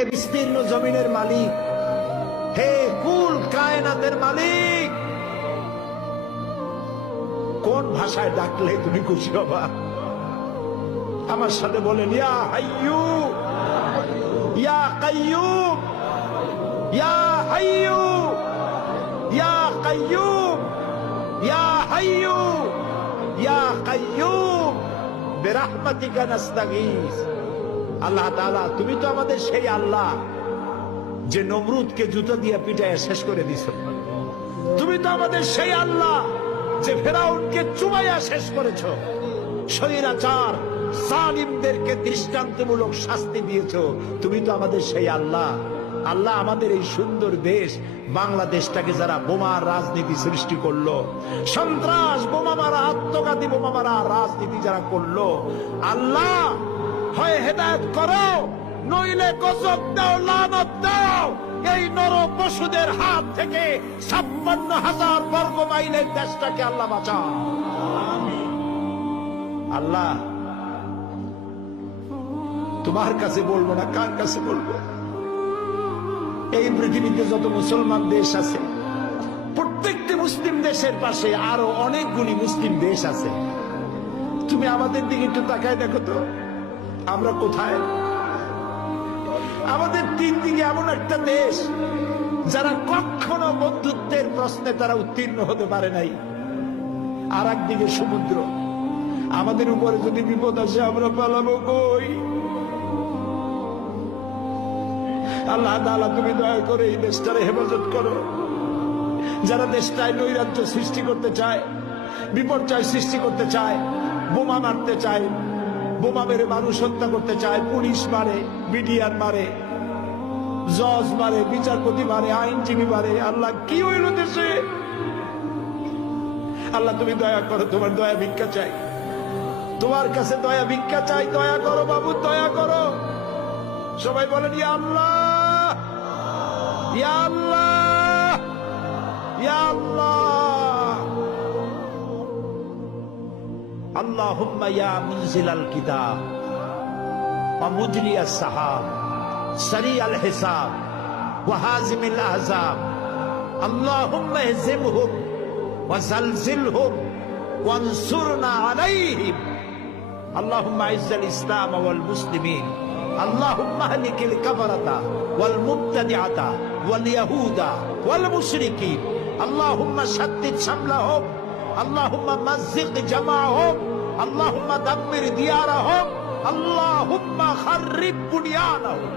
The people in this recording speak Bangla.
হে বিস্তীর্ণ জমিনের মালিক, হে কুল কায়নাতের মালিক, কোন ভাষায় ডাকলে তুমি খুশি হবা? আমার সাথে বলেন, ইয়া হাইয়ু ইয়া কাইয়ুম, ইয়া হাইয়ু ইয়া কাইয়ুম, ইয়া হাইয়ু ইয়া কাইয়ুম বিরহমাতিকা নাস্তাগীস। আল্লাহ তাআলা, তুমি তো আমাদের সেই আল্লাহ যে নমরুদকে জুতো দিয়ে পিটায় শেষ করে দিছ। তুমি তো আমাদের সেই আল্লাহ যে ফেরাউনকে চুমাইয়া শেষ করেছ। স্বৈরাচার জালিমদেরকে দৃষ্টান্তমূলক শাস্তি দিয়েছ। তুমি তো আমাদের সেই আল্লাহ। আল্লাহ, আমাদের এই সুন্দর দেশ বাংলাদেশটাকে যারা বোমার রাজনীতি সৃষ্টি করলো, সন্ত্রাস, বোমা মারা, আত্মঘাতী বোমা মারা রাজনীতি যারা করলো, আল্লাহ হয় হেদায়েত করো, নইলে গজব দাও, লানত দাও। এই নর পশুদের হাত থেকে 56,000 বর্গ মাইলের দেশটাকে আল্লাহ বাঁচাও। আল্লাহ, তোমার কাছে বলবো না, কার কাছে বলবো? এই পৃথিবীতে যত মুসলমান দেশ আছে, প্রত্যেকটি মুসলিম দেশের পাশে আরো অনেকগুলি মুসলিম দেশ আছে। তুমি আমাদের দিকে একটু তাকায় দেখো তো, আমরা কোথায়? আমাদের তিন দিকে এমন একটা দেশ যারা কখনো বন্ধুত্বের প্রশ্নে তারা উত্তীর্ণ হতে পারে নাই, আর একদিকে সমুদ্র। আমাদের উপরে যদি বিপদ আসে আমরা পালাবো কই? আল্লাহ তাআলা, তুমি দয়া করে এই দেশটারে হেফাজত করো। যারা দেশটায় নৈরাজ্য সৃষ্টি করতে চায়, বিপর্যয় সৃষ্টি করতে চায়, বোমা মারতে চায়, বোমা মেরে মানুষ হত্যা করতে চায়, পুলিশ মারে, বিডিআর মারে, জজ মারে, বিচারপতি মারে, আইনজীবী মারে। আল্লাহ, কি হইল দেশে? আল্লাহ, তুমি দয়া করো, তোমার দয়া ভিক্ষা চাই, তোমার কাছে দয়া ভিক্ষা চাই। দয়া করো বাবু, দয়া করো। সবাই বলেন, ইয়া আল্লাহ, ইয়া আল্লাহ, ইয়া আল্লাহ। আল্লাহুম্মা ইয়া মুনজিলাল কিতাব ওয়া মুজরিয়াস সাহাব সারিয়াল হিসাব ওয়া হাজিমিল আহজাব, আল্লাহুম্মা ইহজিমহুম ওয়া জালজিলহুম ওয়ানসুরনা আলাইহিম, আল্লাহুম্মা ইজ্জিল ইসলাম ওয়াল মুসলিমিন, আল্লাহুম্মা আহলিকিল কাফারাতা ওয়াল মুবতাদিআতা ওয়াল ইয়াহুদা ওয়াল মুশরিকিন, আল্লাহুম্মা শাদ্দিদ শামলাহুম, আল্লাহুম্মা মাযজিক জামাআহুম, আল্লাহুম্মা দাম্মির দিয়ারাহুম, আল্লাহুম্মা খাররিব বুনিয়ানাহুম।